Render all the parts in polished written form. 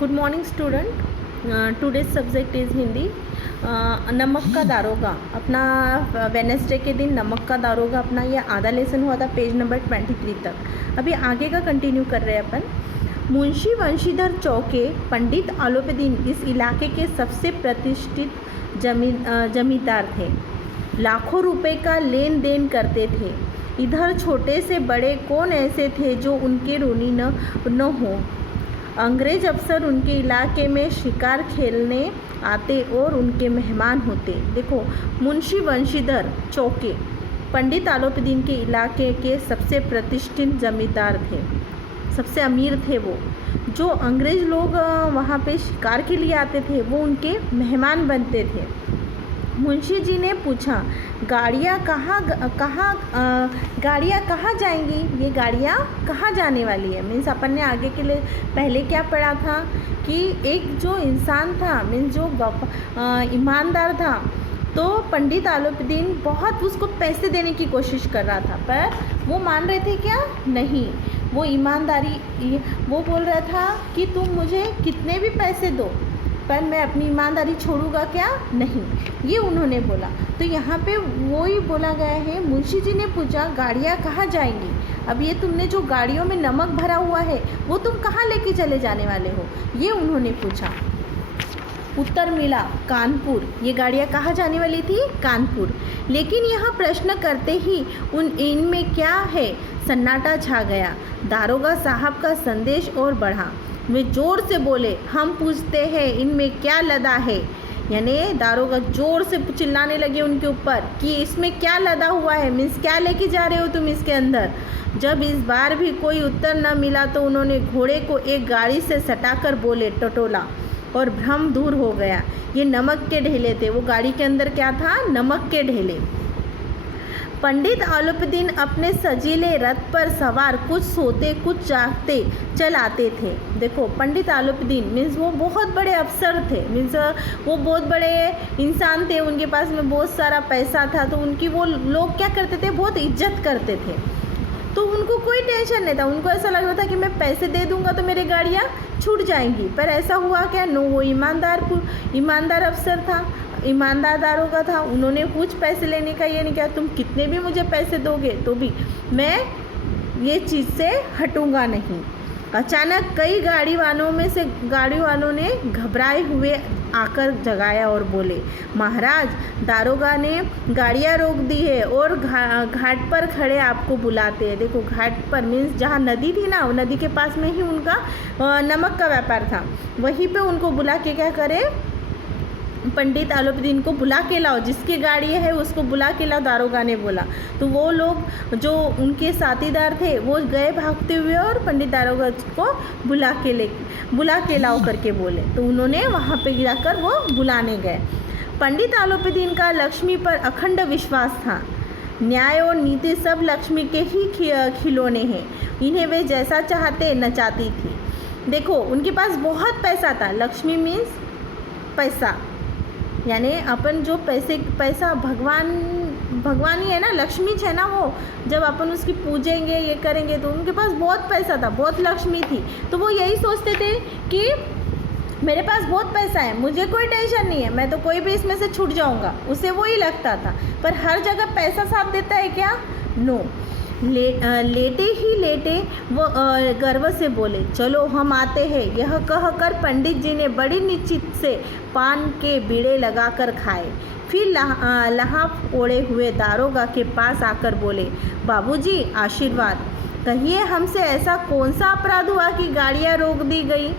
Good morning student. Today's subject is Hindi. नमक का दारोगा. अपना वेडनेसडे के दिन नमक का दारोगा अपना ये आधा लेसन हुआ था पेज नंबर 23 तक. अभी आगे का कंटिन्यू कर रहे हैं अपन. मुंशी वंशीधर चौके पंडित आलोपदीन इस इलाके के सबसे प्रतिष्ठित जमींदार थे. लाखों रुपए का लेन देन करते थे. इधर छोटे से बड़े कौन ऐसे थे जो उनके ऋणी न हो. अंग्रेज अफसर उनके इलाके में शिकार खेलने आते और उनके मेहमान होते. देखो, मुंशी वंशीधर चौके पंडित आलोपदीन के इलाके के सबसे प्रतिष्ठित जमींदार थे, सबसे अमीर थे वो. जो अंग्रेज़ लोग वहाँ पे शिकार के लिए आते थे वो उनके मेहमान बनते थे. मुंशी जी ने पूछा, गाड़ियाँ कहाँ जाएंगी? ये गाड़ियाँ कहाँ जाने वाली है? मीन्स अपन ने आगे के लिए पहले क्या पढ़ा था कि एक जो इंसान था, मीन्स जो ईमानदार था, तो पंडित आलोपदीन बहुत उसको पैसे देने की कोशिश कर रहा था, पर वो मान रहे थे क्या? नहीं. वो ईमानदारी, वो बोल रहा था कि तुम मुझे कितने भी पैसे दो पर मैं अपनी ईमानदारी छोड़ूंगा क्या? नहीं. ये उन्होंने बोला. तो यहाँ पे वो ही बोला गया है. मुंशी जी ने पूछा, गाड़ियाँ कहाँ जाएंगी? अब ये तुमने जो गाड़ियों में नमक भरा हुआ है वो तुम कहाँ लेके चले जाने वाले हो? ये उन्होंने पूछा. उत्तर मिला, कानपुर. ये गाड़ियाँ कहाँ जाने वाली थी? कानपुर. लेकिन यहाँ प्रश्न करते ही इनमें क्या है? सन्नाटा छा गया. दारोगा साहब का संदेश और बढ़ा. वे जोर से बोले, हम पूछते हैं इनमें क्या लदा है. यानी दारोगा जोर से चिल्लाने लगे उनके ऊपर कि इसमें क्या लदा हुआ है, मीन्स क्या लेके जा रहे हो तुम इसके अंदर. जब इस बार भी कोई उत्तर न मिला तो उन्होंने घोड़े को एक गाड़ी से सटाकर बोले, टटोला, और भ्रम दूर हो गया. ये नमक के ढेले थे. वो गाड़ी के अंदर क्या था? नमक के ढेले. पंडित आलोपदीन अपने सजीले रथ पर सवार कुछ सोते कुछ जागते चल आते थे. देखो, पंडित आलोपदीन मीन्स वो बहुत बड़े अफसर थे, मीन्स वो बहुत बड़े इंसान थे, उनके पास में बहुत सारा पैसा था, तो उनकी वो लोग क्या करते थे? बहुत इज्जत करते थे. तो उनको कोई टेंशन नहीं था. उनको ऐसा लग रहा था कि मैं पैसे दे दूंगा तो मेरी गाड़ियाँ छूट जाएंगी. पर ऐसा हुआ क्या? नो, वो ईमानदार अफसर था, ईमानदार दारोगा था. उन्होंने कुछ पैसे लेने का ये नहीं किया. तुम कितने भी मुझे पैसे दोगे तो भी मैं ये चीज़ से हटूंगा नहीं. अचानक कई गाड़ी वालों ने घबराए हुए आकर जगाया और बोले, महाराज, दारोगा ने गाड़ियाँ रोक दी है और घाट पर खड़े आपको बुलाते हैं. देखो, घाट पर मीन्स जहाँ नदी थी ना, नदी के पास में ही उनका नमक का व्यापार था. वहीं पे उनको बुला के क्या करे? पंडित आलोपदीन को बुला के लाओ, जिसकी गाड़ी है उसको बुला के लाओ, दारोगा ने बोला. तो वो लोग जो उनके साथीदार थे वो गए भागते हुए और पंडित दारोगा को बुला के लाओ करके बोले. तो उन्होंने वहाँ पे गिराकर वो बुलाने गए. पंडित आलोपदीन का लक्ष्मी पर अखंड विश्वास था. न्याय और नीति सब लक्ष्मी के ही खिलौने हैं. इन्हें वे जैसा चाहते नचाती थी. देखो, उनके पास बहुत पैसा था. लक्ष्मी मीन्स पैसा, यानी अपन जो पैसा भगवान ही है ना, लक्ष्मी है ना. वो जब अपन उसकी पूजेंगे, ये करेंगे, तो उनके पास बहुत पैसा था, बहुत लक्ष्मी थी. तो वो यही सोचते थे कि मेरे पास बहुत पैसा है, मुझे कोई टेंशन नहीं है, मैं तो कोई भी इसमें से छूट जाऊंगा. उसे वही लगता था. पर हर जगह पैसा साथ देता है क्या? नो. लेटे वो गर्व से बोले, चलो हम आते हैं. यह कहकर पंडित जी ने बड़ी निश्चित से पान के बीड़े लगाकर खाए. फिर लहाफ ओढ़े हुए दारोगा के पास आकर बोले, बाबूजी, आशीर्वाद. कहिए, हमसे ऐसा कौन सा अपराध हुआ कि गाड़ियाँ रोक दी गई?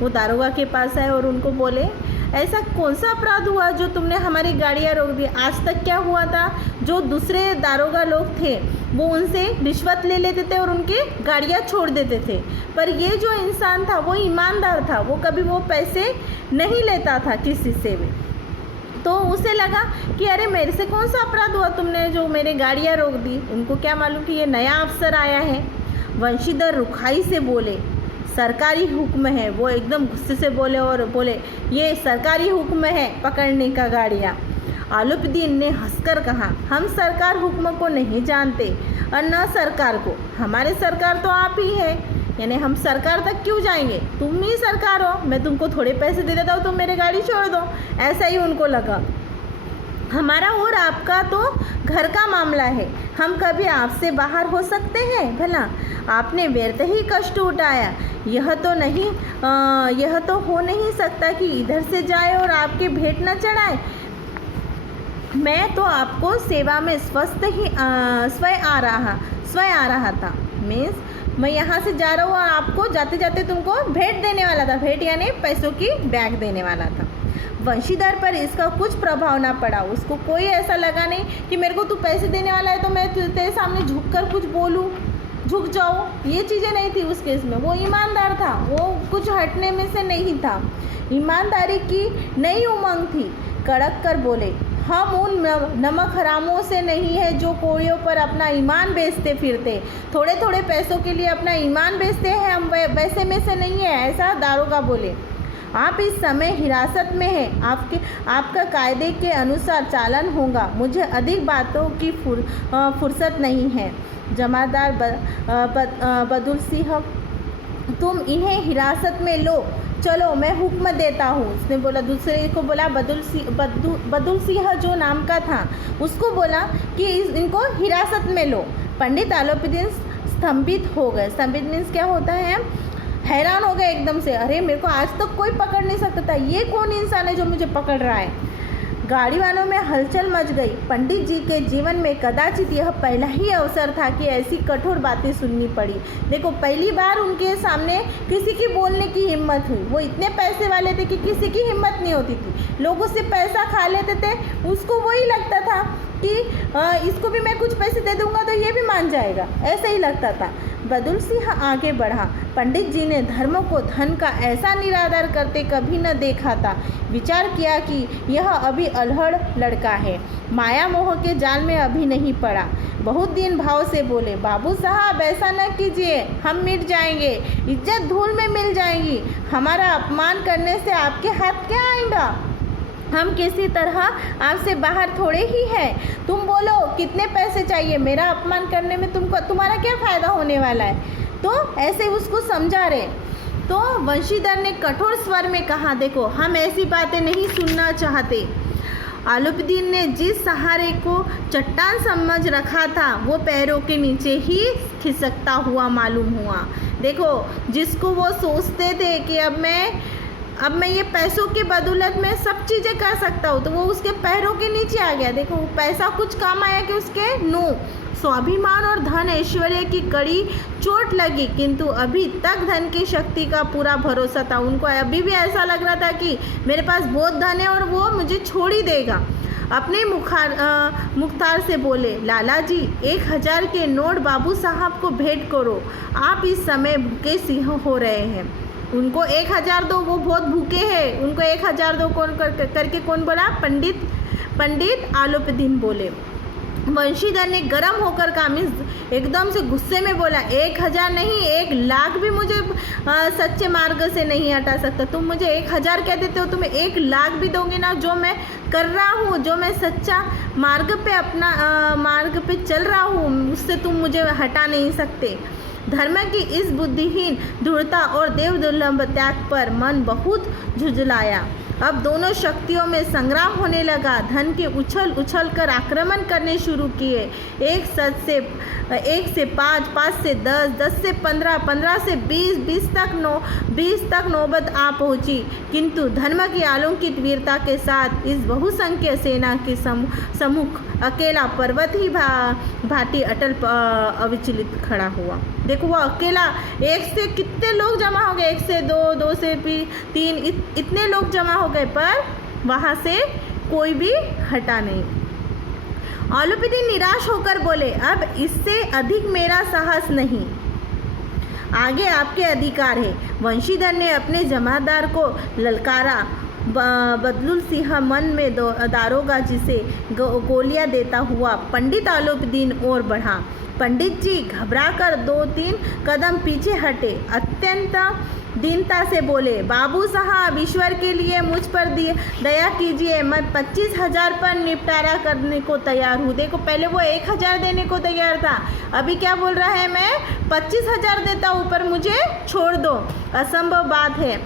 वो दारोगा के पास आए और उनको बोले, ऐसा कौन सा अपराध हुआ जो तुमने हमारी गाड़ियाँ रोक दी? आज तक क्या हुआ था? जो दूसरे दारोगा लोग थे वो उनसे रिश्वत ले लेते थे और उनकी गाड़ियाँ छोड़ देते थे. पर ये जो इंसान था वो ईमानदार था, वो कभी वो पैसे नहीं लेता था किसी से भी. तो उसे लगा कि अरे, मेरे से कौन सा अपराध हुआ तुमने जो मेरी गाड़ियाँ रोक दी? उनको क्या मालूम कि ये नया अफसर आया है. वंशीधर रुखाई से बोले, सरकारी हुक्म है. वो एकदम गुस्से से बोले और बोले, ये सरकारी हुक्म है पकड़ने का गाड़ियाँ. आलोपदीन ने हंसकर कहा, हम सरकार हुक्म को नहीं जानते और न सरकार को. हमारे सरकार तो आप ही है. यानी हम सरकार तक क्यों जाएंगे, तुम ही सरकार हो, मैं तुमको थोड़े पैसे दे देता हूँ, तुम मेरी गाड़ी छोड़ दो। ऐसा ही उनको लगा। हमारा और आपका तो घर का मामला है, हम कभी आपसे बाहर हो सकते हैं भला? आपने व्यर्थ ही कष्ट उठाया। यह तो हो नहीं सकता कि इधर से जाए और आपके भेंट न चढ़ाए। मैं तो आपको सेवा में स्वयं आ रहा था। मीन्स मैं यहाँ से जा रहा हूँ और आपको जाते जाते तुमको भेंट देने वाला था। भेंट यानी पैसों की बैग देने वाला था। वंशीधर पर इसका कुछ प्रभाव ना पड़ा। उसको कोई ऐसा लगा नहीं कि मेरे को तू पैसे देने वाला है तो मैं तेरे सामने झुककर कुछ बोलूँ, झुक जाओ। ये चीज़ें नहीं थी उस केस में। वो ईमानदार था, वो कुछ हटने में से नहीं था। ईमानदारी की नई उमंग थी। कड़क कर बोले, हम उन नमक हरामों से नहीं है जो कोड़ियों पर अपना ईमान बेचते फिरते। थोड़े थोड़े पैसों के लिए अपना ईमान बेचते हैं, हम वैसे में से नहीं है। ऐसा दारोगा बोले। आप इस समय हिरासत में हैं, आपका कायदे के अनुसार चालन होगा। मुझे अधिक बातों की फुर्सत नहीं है। जमादार बदुल सिंह, तुम इन्हें हिरासत में लो, चलो मैं हुक्म देता हूँ। उसने बोला, दूसरे को बोला, बदुल सिंह जो नाम का था उसको बोला कि इनको हिरासत में लो। पंडित आलोपीदीन स्तंभित हो गए। स्तंभित मीन्स क्या होता है? हैरान हो गए एकदम से। अरे मेरे को आज तक कोई पकड़ नहीं सकता था, ये कौन इंसान है जो मुझे पकड़ रहा है? गाड़ी वालों में हलचल मच गई। पंडित जी के जीवन में कदाचित यह पहला ही अवसर था कि ऐसी कठोर बातें सुननी पड़ी। देखो, पहली बार उनके सामने किसी की बोलने की हिम्मत हुई। वो इतने पैसे वाले थे कि किसी की हिम्मत नहीं होती थी। लोगों से पैसा खा लेते थे, उसको वही लगता था कि इसको भी मैं कुछ पैसे दे दूंगा तो ये भी मान जाएगा, ऐसा ही लगता था। बदुल सिंह आगे बढ़ा। पंडित जी ने धर्म को धन का ऐसा निरादर करते कभी न देखा था। विचार किया कि यह अभी अल्हड़ लड़का है, माया मोह के जाल में अभी नहीं पड़ा। बहुत दिन भाव से बोले, बाबू साहब ऐसा न कीजिए, हम मिट जाएंगे, इज्जत धूल में मिल जाएगी। हमारा अपमान करने से आपके हाथ क्या आएगा? हम किसी तरह आपसे बाहर थोड़े ही हैं। तुम बोलो कितने पैसे चाहिए? मेरा अपमान करने में तुम्हारा क्या फ़ायदा होने वाला है? तो ऐसे उसको समझा रहे। तो वंशीधर ने कठोर स्वर में कहा, देखो हम ऐसी बातें नहीं सुनना चाहते। आलोपीदीन ने जिस सहारे को चट्टान समझ रखा था वो पैरों के नीचे ही खिसकता हुआ मालूम हुआ। देखो, जिसको वो सोचते थे कि अब मैं ये पैसों के बदौलत में सब चीज़ें कर सकता हूँ, तो वो उसके पैरों के नीचे आ गया। देखो, पैसा कुछ काम आया कि उसके स्वाभिमान और धन ऐश्वर्य की कड़ी चोट लगी, किंतु अभी तक धन की शक्ति का पूरा भरोसा था। उनको अभी भी ऐसा लग रहा था कि मेरे पास बहुत धन है और वो मुझे छोड़ ही देगा। अपने मुख्तार से बोले, लाला जी 1000 के नोट बाबू साहब को भेंट करो, आप इस समय भूखे सिंह हो रहे हैं। उनको 1000 दो, वो बहुत भूखे हैं, उनको 1000 दो। कौन करके कौन बोला? पंडित आलोपीदीन बोले। वंशीधर ने गर्म होकर कहा, मीन्स एकदम से गुस्से में बोला, 1000 नहीं, 1 लाख भी मुझे सच्चे मार्ग से नहीं हटा सकता। तुम मुझे 1000 कह देते हो, तुम्हें 1 लाख भी दोगे ना? जो मैं कर रहा हूँ, जो मैं सच्चा मार्ग पे चल रहा हूँ, उससे तुम मुझे हटा नहीं सकते। धर्म की इस बुद्धिहीन दृढ़ता और देवदुर्लभ त्याग पर मन बहुत झुंझलाया। अब दोनों शक्तियों में संग्राम होने लगा। धन के उछल कर आक्रमण करने शुरू किए। 1 से 5, 5 से 10, 10 से 15, 15 से 20, 20 तक नौबत आ पहुंची। किंतु धर्म की अलौकिक वीरता के साथ इस बहुसंख्य सेना के सम्मुख अकेला पर्वत ही भाटी अटल अविचलित खड़ा हुआ। देखो, वो अकेला, 1 से कितने लोग जमा हो गए, 1 से 2, 2 से 3, इतने लोग जमा हो गए, पर वहाँ से कोई भी हटा नहीं। आलोपीदीन निराश होकर बोले, अब इससे अधिक मेरा साहस नहीं, आगे आपके अधिकार है। वंशीधर ने अपने जमादार को ललकारा। बदुल सिंह मन में दारोगा जी से गोलियां देता हुआ पंडित आलोपीदीन ओर बढ़ा। पंडित जी घबराकर 2-3 कदम पीछे हटे। अत्यंत दीनता से बोले, बाबू साहब ईश्वर के लिए मुझ पर दया कीजिए, मैं 25,000 पर निपटारा करने को तैयार हूँ। देखो पहले वो 1,000 देने को तैयार था, अभी क्या बोल रहा है, मैं 25,000 देता हूँ पर मुझे छोड़ दो। असंभव बात है।